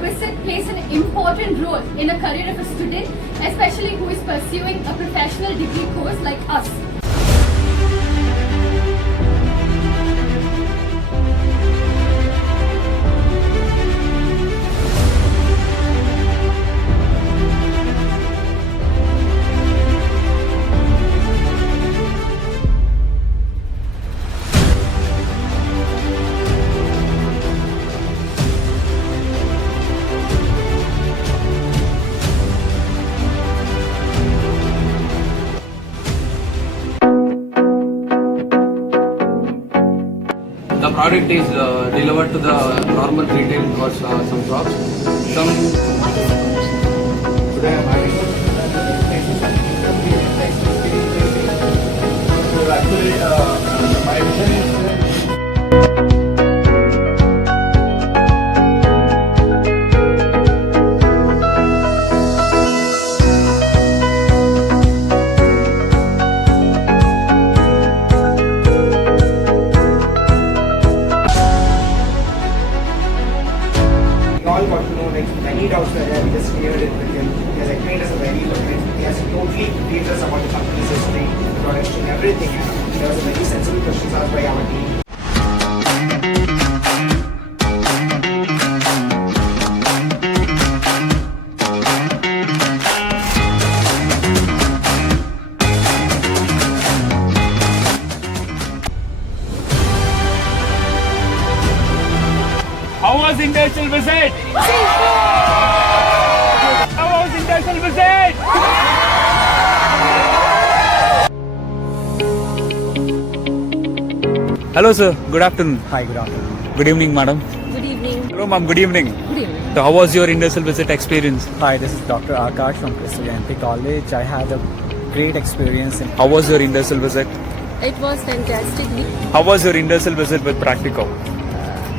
visit plays an important role in a career of a student, especially who is pursuing a professional degree course like us. The product is delivered to the normal retail or some shops. Today I'm having so actually my vision is all got to know like many doubts were there. We just cleared it with him. He has explained us very well. He has totally briefed us about the company's history, the production, everything. And there was a very sensible questions asked by our team. How was industrial visit? How was industrial visit? Hello sir, good afternoon. Hi, good afternoon. Good evening madam. Good evening. Hello ma'am, good evening. Good evening. So how was your industrial visit experience? Hi, this is Dr. Akash from Crystal MP College. I had a great experience in How was your industrial visit? It was fantastic. How was your industrial visit with Practico?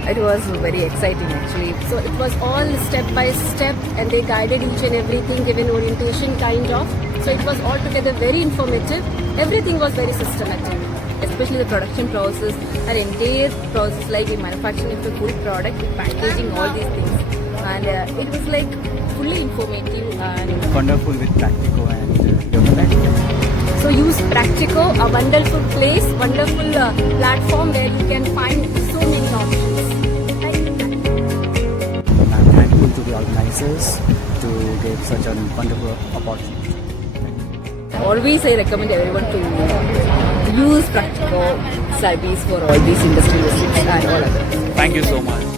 It was very exciting actually. So it was all step by step and they guided each and everything, given orientation kind of. So it was altogether very informative. Everything was very systematic, especially the production process, our entire process like in manufacturing of the full product, with packaging, all these things. And it was like fully informative and wonderful with Practico and Unibek. so use Practico, a wonderful place, wonderful platform where you can find so many options. I'm thankful to the organizers to give such a wonderful opportunity. Always I recommend everyone to use Practico service for all these industrial visits and all others. Thank you so much.